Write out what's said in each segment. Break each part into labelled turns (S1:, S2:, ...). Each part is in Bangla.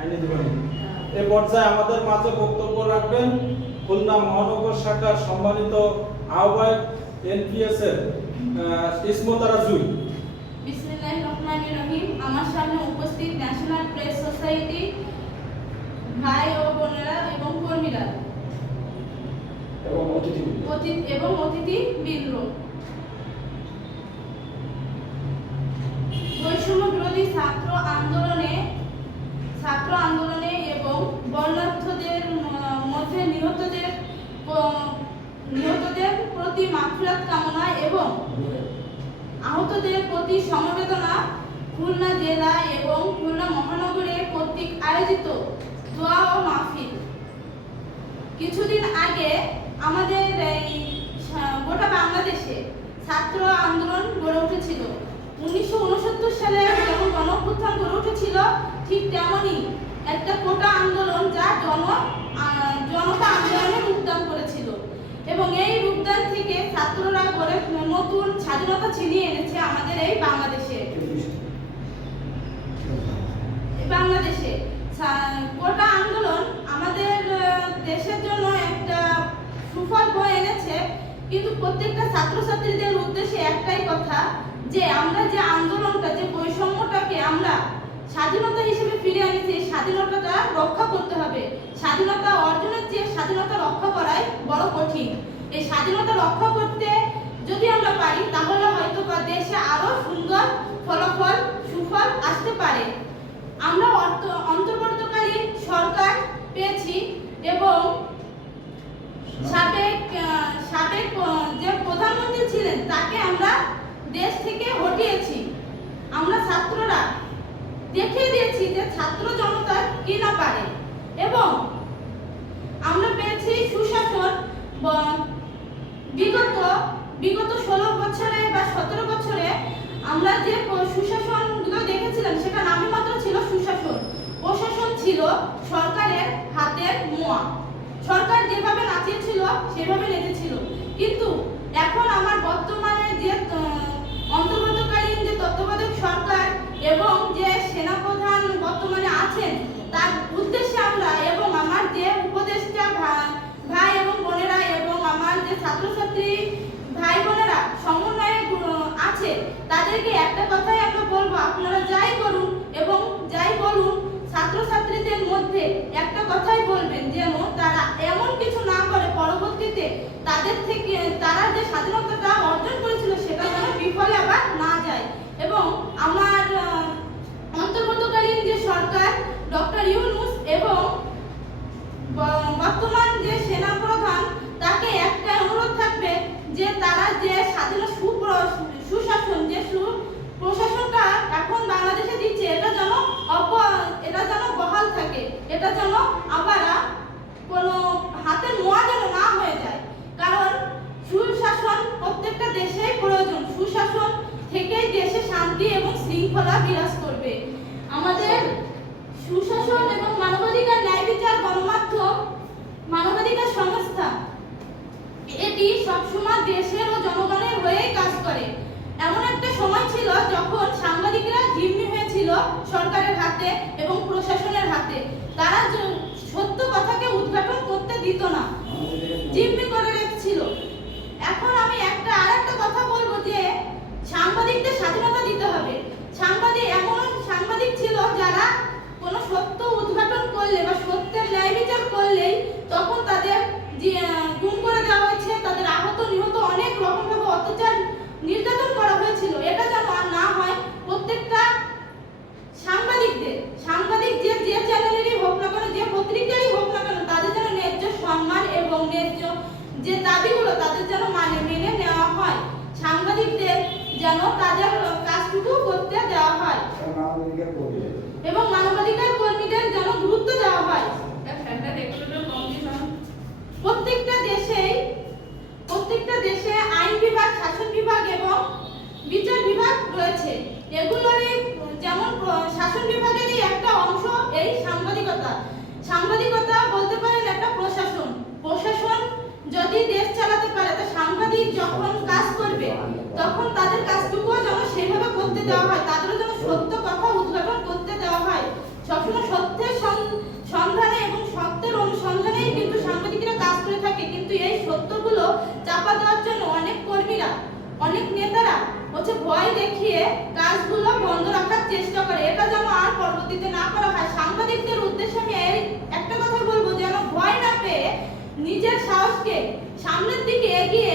S1: আইনি দিবেন। এ পর্যায়ে আমাদের মাঝে বক্তব্য রাখবেন খুলনা মহানগর শাখার সম্মানিত আহ্বায়ক এনপিএস এর ইসমতারা জুই।
S2: রহিম। আমার সামনে উপস্থিত ন্যাশনাল প্রেস সোসাইটি ভাই ও বোনেরা এবং কর্মীরা।
S1: এবং অতিথি।
S2: এবং অতিথি বৃন্দ বৈষম্য বিরোধী ছাত্র আন্দোলনে ছাত্র আন্দোলনে এবং বর্ণার্থদের মধ্যে নিহতদের নিহতদের প্রতি মাফিরাত কামনা এবং আহতদের প্রতি সমবেদনা খুলনা জেলা এবং খুলনা মহানগরে কর্তৃক আয়োজিত দোয়া ও মাহফিল। কিছুদিন আগে আমাদের এই গোটা বাংলাদেশে ছাত্র আন্দোলন গড়ে উঠেছিল। উনিশশো উনসত্তর সালে যেমন গণ গড়ে উঠেছিল, ঠিক তেমনই একটা কোটা আন্দোলন যা জন জনতা আন্দোলনের রূপদান করেছিল। এবং এই রূপদান থেকে ছাত্ররা গড়ে নতুন স্বাধীনতা ছিনিয়ে এনেছে আমাদের এই বাংলাদেশে। বাংলাদেশে। কোটা আন্দোলন আমাদের দেশের জন্য একটা সুফল বয়ে এনেছে। কিন্তু প্রত্যেকটা ছাত্রছাত্রীদের উদ্দেশ্যে একটাই কথা, যে আমরা যে আন্দোলনটা, যে বৈষম্যটাকে আমরা স্বাধীনতা হিসেবে ফিরে আনিছি এই স্বাধীনতাটা রক্ষা করতে হবে। স্বাধীনতা অর্জনের চেয়ে স্বাধীনতা রক্ষা করাই বড় কঠিন। এই স্বাধীনতা রক্ষা করতে যদি আমরা পারি, তাহলে হয়তো বা দেশে আরও সুন্দর ফলাফল, সুফল আসতে পারে। আমরা অর্থ, অন্তর্বর্তীকালীন সরকার পেয়েছি এবং সাবেক সাবেক যে প্রধানমন্ত্রী ছিলেন, তাকে আমরা দেশ থেকে হটিয়েছি। আমরা ছাত্ররা দেখিয়ে দিয়েছি যে ছাত্র জনতা কি না পারে। এবং আমরা পেয়েছি সুশাসন বিগত বিগত ষোলো বছরে বা সতেরো বছরে আমরা যে প- সুশাসনগুলো দেখেছিলাম সেটা নামে মাত্র ছিল সুশাসন প্রশাসন ছিল সরকারের হাতের মোয়া সরকার যেভাবে নাচিয়েছিল সেভাবে নেচেছিল কিন্তু এখন আমার বর্তমানে যে আহ, অন্তর্বর্তীকালীন যে তত্ত্বাবধায়ক সরকার এবং যে সেনাপ্রধান বর্তমানে আছেন তার উদ্দেশ্যে আমরা এবং আমার যে উপদেষ্টা ভা- ভাই এবং বোনেরা এবং আমার যে ছাত্রছাত্রী ভাই বোনেরা সমন্বয়ে গু- আছে তাদেরকে একটা কথাই আমরা বলব, আপনারা যাই করুন এবং যাই বলুন, ছাত্রছাত্রীদের মধ্যে একটা কথাই বলবেন যেন তারা এমন কিছু না করে, পরবর্তীতে তাদের থেকে, তারা যে স্বাধীনতাটা অর্জন করেছিল সেটা যেন বিফলে আবার না যায়। এবং আমার আহ, অন্তর্বর্তীকালীন যে সরকার ডক্টর ইউনুস এবং ব- বর্তমান যে সেনা প্রধান তাকে একটা অনুরোধ থাকবে যে তারা যে স্বাধীন সুপ্র- সুশাসন যে সু প্রশাসনটা এখন বাংলাদেশে দিচ্ছে এটা যেন অপ এটা যেন বহাল এটা যেন আবার কোনো হাতের মোয়া যেন না হয়ে যায়। কারণ সুশাসন প্রত্যেকটা দেশেই প্রয়োজন। সুশাসন থেকেই দেশে শান্তি এবং শৃঙ্খলা বিরাজ করবে। আমাদের সুশাসন এবং মানবাধিকার, ন্যায় বিচার, গণমাধ্যম, মানবাধিকার সংস্থা, এটি সবসময় দেশের ও জনগণের হয়েই কাজ করে। এমন একটা সময় ছিল যখন সাংবাদিকরা জিম্মি হয়েছিল সরকারের হাতে এবং প্রশাসনের হাতে তারা জ- সত্য কথাকে উদ্ঘাটন করতে দিত না। জিম্মি করে রেখেছিল। এখন আমি একটা আর একটা কথা বলব যে, সাংবাদিকদের স্বাধীনতা দিতে হবে। সাংবাদিক, এমন সাংবাদিক ছিল যারা কোনো সত্য উদ্ঘাটন করলে বা সত্যের ন্যায় বিচার করলেই তখন তাদের গুম করে দেওয়া হয়েছে। তাদের আহত, নিহত অনেক রকমভাবে অত্যাচার নির্যাতন করা হয়েছিল। এটা যেন আর না হয়, প্রত্যেকটা সাংবাদিকদের। সাংবাদিক যে যে চ্যানেলেরই হোক না কেন যে পত্রিকারই হোক না কেন তাদের যেন ন্যায্য সম্মান এবং ন্যায্য যে দাবিগুলো তাদের যেন মানে মেনে নেওয়া হয় সাংবাদিকদের যেন তাদের কাজটুকু করতে দেওয়া হয়। এবং মানবাধিকার কর্মীদের। যেন গুরুত্ব দেওয়া হয়। প্রত্যেকটা দেশেই প্রত্যেকটা দেশে আইন বিভাগ শাসন বিভাগ এবং বিচার বিভাগ রয়েছে। এগুলোরই যেমন শাসন বিভাগেরই একটা অংশ এই সাংবাদিকতা। সাংবাদিকতা বলতে পারেন একটা করতে দেওয়া হয়, তাদেরও যেন সত্য কথা উদ্ঘাটন করতে দেওয়া হয়। সবসময় সত্যের সন্ধানে এবং সত্যের অনুসন্ধানেই কিন্তু সাংবাদিকরা কাজ করে থাকে, কিন্তু এই সত্যগুলো চাপা দেওয়ার জন্য অনেক কর্মীরা, অনেক নেতারা হচ্ছে ভয় দেখিয়ে কাজগুলো বন্ধ রাখার চেষ্টা করে। এটা যেন আর পরবর্তীতে না করা হয়। সাংবাদিকদের উদ্দেশ্যে আমি একটা কথা বলব, যেন ভয় না পেয়ে নিজের সাহসকে সামনের দিকে এগিয়ে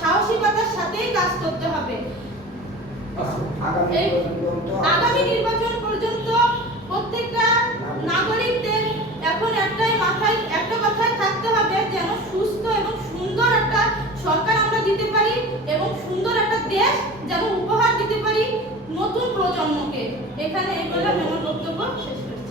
S2: সাহসিকতার সাথেই কাজ করতে হবে।
S3: আগামী নির্বাচন পর্যন্ত
S2: আগামী নির্বাচন পর্যন্ত প্রত্যেকটা নাগরিকদের এখন একটাই মাথায় একটা কথাই থাকতে হবে যেন সুস্থ এবং সুন্দর একটা সরকার আমরা দিতে পারি এবং সুন্দর একটা দেশ যেন উপহার দিতে পারি নতুন প্রজন্মকে। এখানে এই বলে আমি আমার বক্তব্য শেষ করছি।